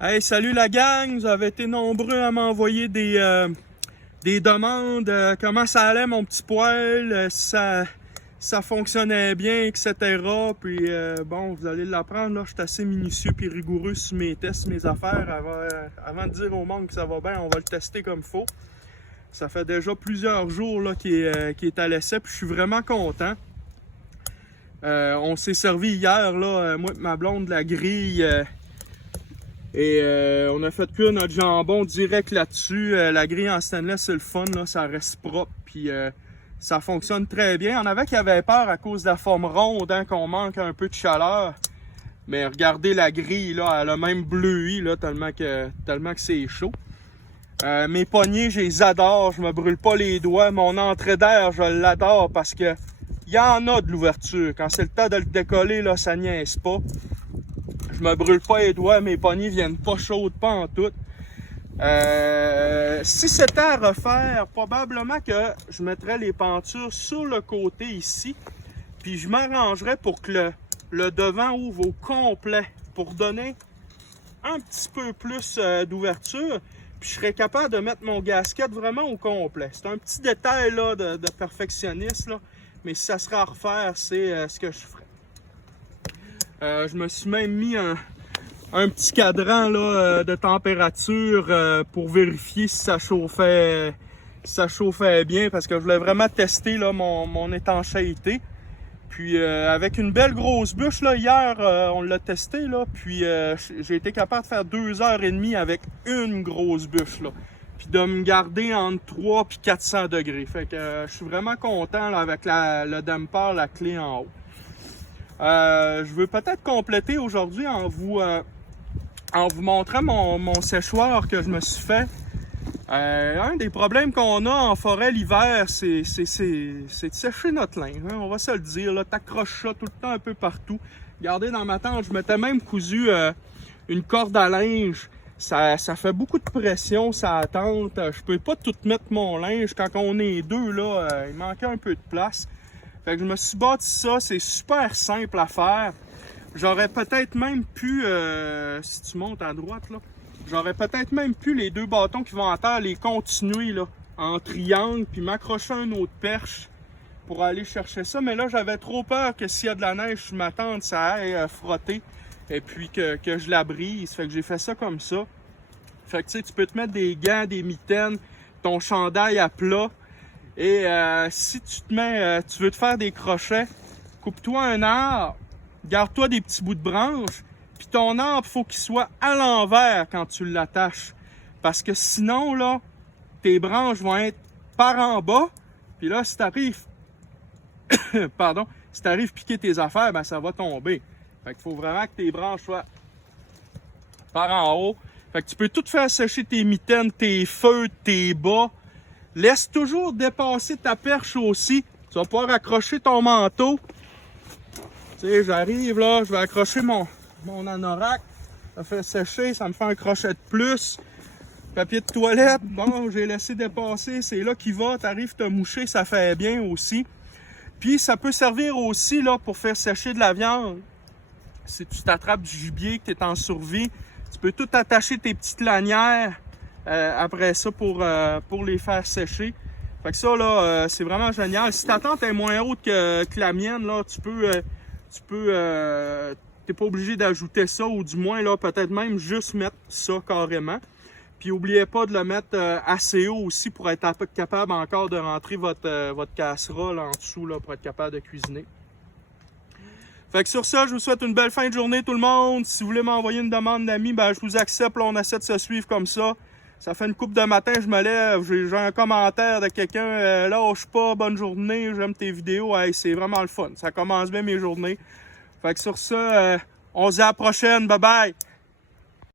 Hey, salut la gang! Vous avez été nombreux à m'envoyer des demandes. Comment ça allait mon petit poêle, si ça fonctionnait bien, etc. Puis bon, vous allez l'apprendre, là, je suis assez minutieux et rigoureux sur mes tests, mes affaires. Avant de dire au monde que ça va bien, on va le tester comme il faut. Ça fait déjà plusieurs jours là, qu'il est à l'essai, puis je suis vraiment content. On s'est servi hier, là, moi et ma blonde, de la grille. Et on a fait cuire notre jambon direct là-dessus. La grille en stainless, c'est le fun, là, ça reste propre. Puis ça fonctionne très bien. On avait qui avait peur à cause de la forme ronde, hein, qu'on manque un peu de chaleur. Mais regardez la grille, là, elle a même bleui, là, tellement que c'est chaud. Mes poignets, je les adore. Je me brûle pas les doigts. Mon entrée d'air, je l'adore parce que il y en a de l'ouverture. Quand c'est le temps de le décoller, là, ça niaise pas. Je me brûle pas les doigts, mes poignets viennent pas chaudes, pas en tout. Si c'était à refaire, probablement que je mettrais les pentures sur le côté ici, puis je m'arrangerais pour que le devant ouvre au complet, pour donner un petit peu plus d'ouverture, puis je serais capable de mettre mon gasket vraiment au complet. C'est un petit détail là, de perfectionniste, là, mais si ça serait à refaire, c'est ce que je ferais. Je me suis même mis un petit cadran là, de température pour vérifier si ça chauffait bien, parce que je voulais vraiment tester là, mon étanchéité. Puis avec une belle grosse bûche, là, hier on l'a testé, là, puis j'ai été capable de faire 2h30 avec une grosse bûche, là, puis de me garder entre 3 et 400 degrés. Fait que je suis vraiment content là, avec le damper, la clé en haut. Je veux peut-être compléter aujourd'hui en vous montrant mon séchoir que je me suis fait. Un des problèmes qu'on a en forêt l'hiver, c'est de sécher notre linge. Hein, on va se le dire. T'accroches ça tout le temps un peu partout. Regardez, dans ma tente, je m'étais même cousu une corde à linge. Ça fait beaucoup de pression, ça tente. Je peux pas tout mettre mon linge. Quand on est deux, là, il manquait un peu de place. Fait que je me suis bâti ça, c'est super simple à faire. J'aurais peut-être même pu, si tu montes à droite, là, j'aurais peut-être même pu les deux bâtons qui vont à terre, les continuer là, en triangle, puis m'accrocher un autre perche pour aller chercher ça. Mais là, j'avais trop peur que s'il y a de la neige sur ma tente, ça aille frotter et puis que je la brise. Fait que j'ai fait ça comme ça. Fait que tu sais, tu peux te mettre des gants, des mitaines, ton chandail à plat. Et si tu te mets, tu veux te faire des crochets, coupe-toi un arbre, garde-toi des petits bouts de branches, puis ton arbre, il faut qu'il soit à l'envers quand tu l'attaches. Parce que sinon, là, tes branches vont être par en bas, puis là, si t'arrives, pardon, si t'arrives piquer tes affaires, ben ça va tomber. Fait qu'il faut vraiment que tes branches soient par en haut. Fait que tu peux tout faire sécher tes mitaines, tes feutres, tes bas. Laisse toujours dépasser ta perche aussi. Tu vas pouvoir accrocher ton manteau. Tu sais, j'arrive là, je vais accrocher mon anorak. Ça fait sécher, ça me fait un crochet de plus. Papier de toilette, bon, j'ai laissé dépasser. C'est là qu'il va, t'arrives te moucher, ça fait bien aussi. Puis ça peut servir aussi là pour faire sécher de la viande. Si tu t'attrapes du gibier, que tu es en survie, tu peux tout attacher tes petites lanières. Après ça pour les faire sécher. Fait que ça là, c'est vraiment génial. Si ta tente est moins haute que la mienne, là, t'es pas obligé d'ajouter ça, ou du moins là, peut-être même juste mettre ça carrément. Puis n'oubliez pas de le mettre assez haut aussi pour être capable encore de rentrer votre casserole en dessous là, pour être capable de cuisiner. Fait que sur ça, je vous souhaite une belle fin de journée tout le monde. Si vous voulez m'envoyer une demande d'amis, ben je vous accepte. Là, on essaie de se suivre comme ça. Ça fait une couple de matin, je me lève, j'ai un commentaire de quelqu'un, lâche pas, bonne journée, j'aime tes vidéos, hey, c'est vraiment le fun. Ça commence bien mes journées. Fait que sur ça, on se dit à la prochaine, bye bye!